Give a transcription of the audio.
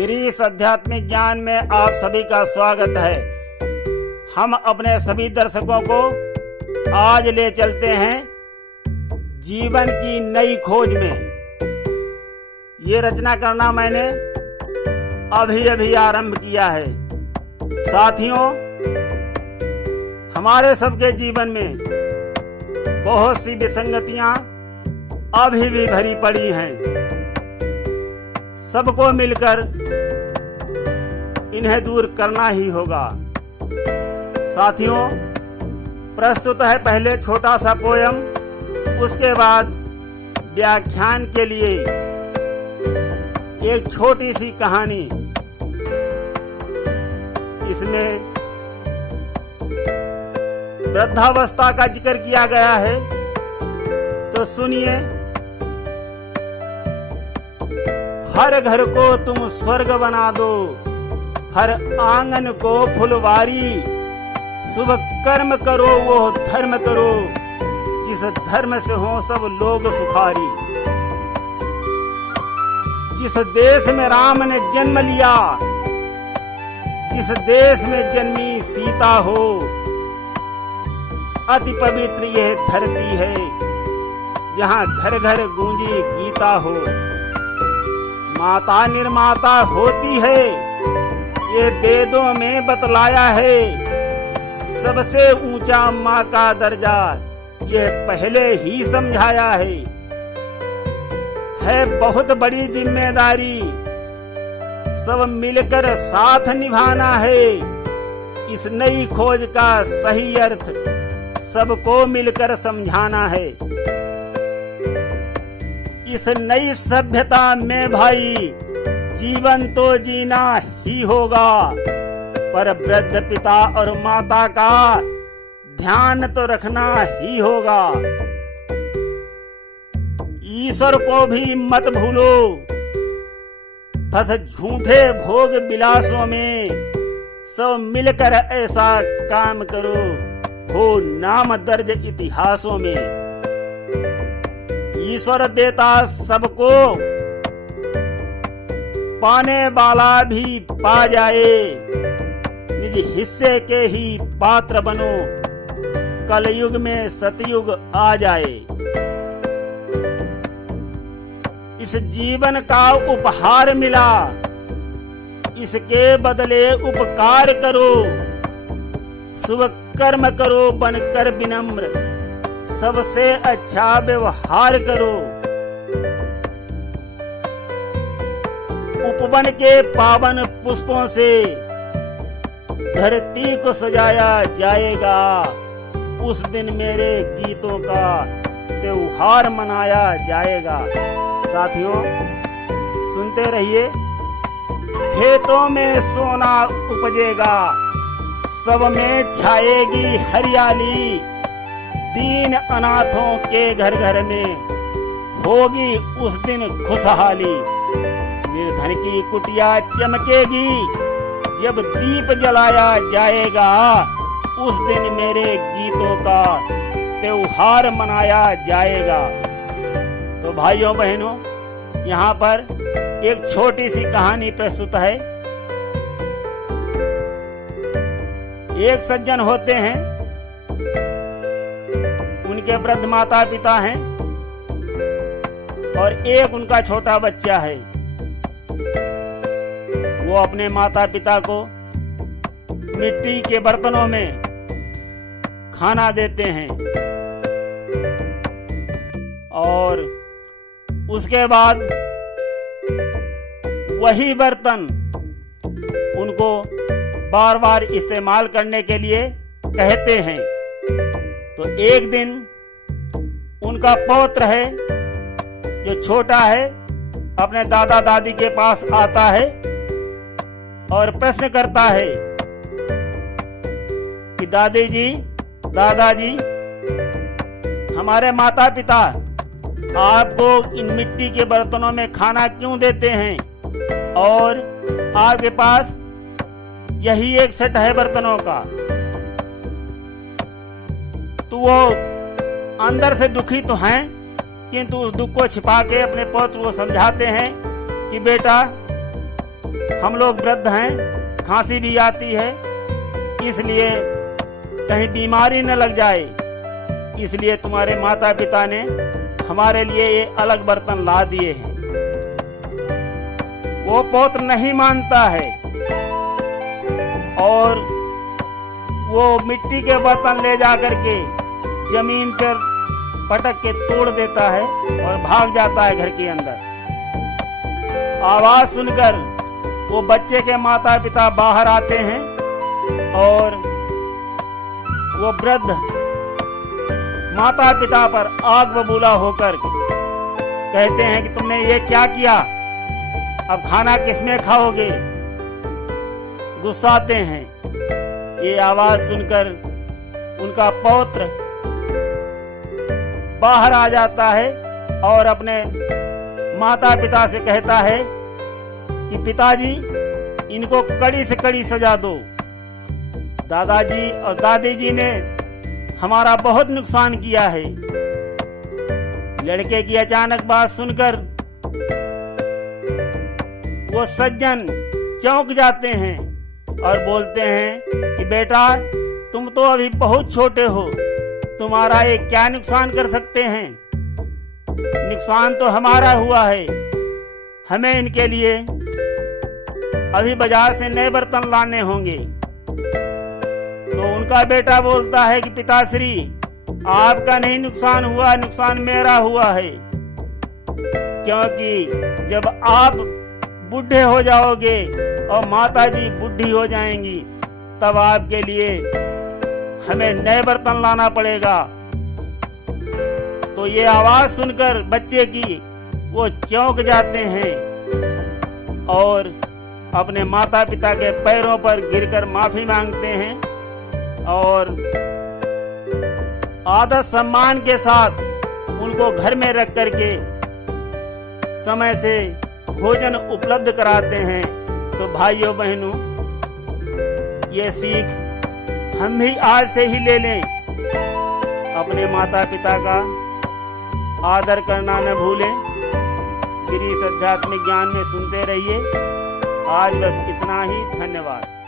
गिरीश आध्यात्मिक ज्ञान में आप सभी का स्वागत है। हम अपने सभी दर्शकों को आज ले चलते हैं जीवन की नई खोज में। ये रचना करना मैंने अभी आरंभ किया है। साथियों, हमारे सबके जीवन में बहुत सी विसंगतियां अभी भी भरी पड़ी हैं। सबको मिलकर इन्हें दूर करना ही होगा। साथियों, प्रस्तुत है पहले छोटा सा पोयम, उसके बाद व्याख्यान के लिए एक छोटी सी कहानी। इसमें वृद्धावस्था का जिक्र किया गया है, तो सुनिए। हर घर को तुम स्वर्ग बना दो, हर आंगन को फुलवारी। शुभ कर्म करो वो धर्म करो, जिस धर्म से हो सब लोग सुखारी। जिस देश में राम ने जन्म लिया, जिस देश में जन्मी सीता हो, अति पवित्र यह धरती है, जहाँ घर घर गूंजी गीता हो। माता निर्माता होती है, ये वेदों में बतलाया है। सबसे ऊंचा माँ का दर्जा ये पहले ही समझाया है बहुत बड़ी जिम्मेदारी। सब मिलकर साथ निभाना है। इस नई खोज का सही अर्थ सबको मिलकर समझाना है। इस नई सभ्यता में भाई जीवन तो जीना ही होगा, पर वृद्ध पिता और माता का ध्यान तो रखना ही होगा। ईश्वर को भी मत भूलो, बस झूठे भोग विलासों में सब मिलकर ऐसा काम करो, हो नाम दर्ज इतिहासों में। ईश्वर देता सबको, पाने वाला भी पा जाए। निज हिस्से के ही पात्र बनो, कलयुग में सतयुग आ जाए। इस जीवन का उपहार मिला, इसके बदले उपकार करो। शुभ कर्म करो बनकर विनम्र, सबसे अच्छा व्यवहार करो। उपवन के पावन पुष्पों से धरती को सजाया जाएगा। उस दिन मेरे गीतों का त्योहार मनाया जाएगा। साथियों, सुनते रहिए। खेतों में सोना उपजेगा, सब में छाएगी हरियाली। दीन अनाथों के घर घर में होगी उस दिन खुशहाली। निर्धन की कुटिया चमकेगी, जब दीप जलाया जाएगा। उस दिन मेरे गीतों का त्योहार मनाया जाएगा। तो भाइयों बहनों, यहाँ पर एक छोटी सी कहानी प्रस्तुत है। एक सज्जन होते हैं, उनके वृद्ध माता पिता हैं और एक उनका छोटा बच्चा है। वो अपने माता पिता को मिट्टी के बर्तनों में खाना देते हैं और उसके बाद वही बर्तन उनको बार बार इस्तेमाल करने के लिए कहते हैं। तो एक दिन उनका पौत्र है, जो छोटा है, अपने दादा दादी के पास आता है और प्रश्न करता है कि दादी जी, दादाजी, हमारे माता पिता आपको इन मिट्टी के बर्तनों में खाना क्यों देते हैं और आपके पास यही एक सेट है बर्तनों का। तो वो अंदर से दुखी तो हैं, किंतु उस दुख को छिपा के अपने पौत्र को समझाते हैं कि बेटा, हम लोग वृद्ध हैं, खांसी भी आती है, इसलिए कहीं बीमारी न लग जाए, इसलिए तुम्हारे माता पिता ने हमारे लिए ये अलग बर्तन ला दिए हैं। वो पौत्र नहीं मानता है और वो मिट्टी के बर्तन ले जाकर के जमीन पर पटक के तोड़ देता है और भाग जाता है घर के अंदर। आवाज सुनकर वो बच्चे के माता पिता बाहर आते हैं और वो वृद्ध माता पिता पर आग बबूला होकर कहते हैं कि तुमने ये क्या किया, अब खाना किसमें खाओगे। गुस्साते हैं। ये आवाज सुनकर उनका पौत्र बाहर आ जाता है और अपने माता पिता से कहता है कि पिताजी, इनको कड़ी से कड़ी सजा दो। दादाजी और दादी जी ने हमारा बहुत नुकसान किया है। लड़के की अचानक बात सुनकर वो सज्जन चौंक जाते हैं और बोलते हैं कि बेटा, तुम तो अभी बहुत छोटे हो, तुम्हारा ये क्या नुकसान कर सकते हैं। नुकसान तो हमारा हुआ है, हमें इनके लिए अभी बाजार से नए बर्तन लाने होंगे। तो उनका बेटा बोलता है कि पिताश्री, आपका नहीं नुकसान हुआ, नुकसान मेरा हुआ है, क्योंकि जब आप बूढ़े हो जाओगे और माताजी बूढ़ी हो जाएंगी, तब आपके लिए हमें नए बर्तन लाना पड़ेगा। तो ये आवाज सुनकर बच्चे की वो चौंक जाते हैं और अपने माता पिता के पैरों पर गिरकर माफी मांगते हैं और आदर सम्मान के साथ उनको घर में रख करके समय से भोजन उपलब्ध कराते हैं। तो भाइयों बहनों, ये सीख हम भी आज से ही ले लें। अपने माता पिता का आदर करना न भूलें। गिरीश आध्यात्मिक ज्ञान में सुनते रहिए। आज बस इतना ही। धन्यवाद।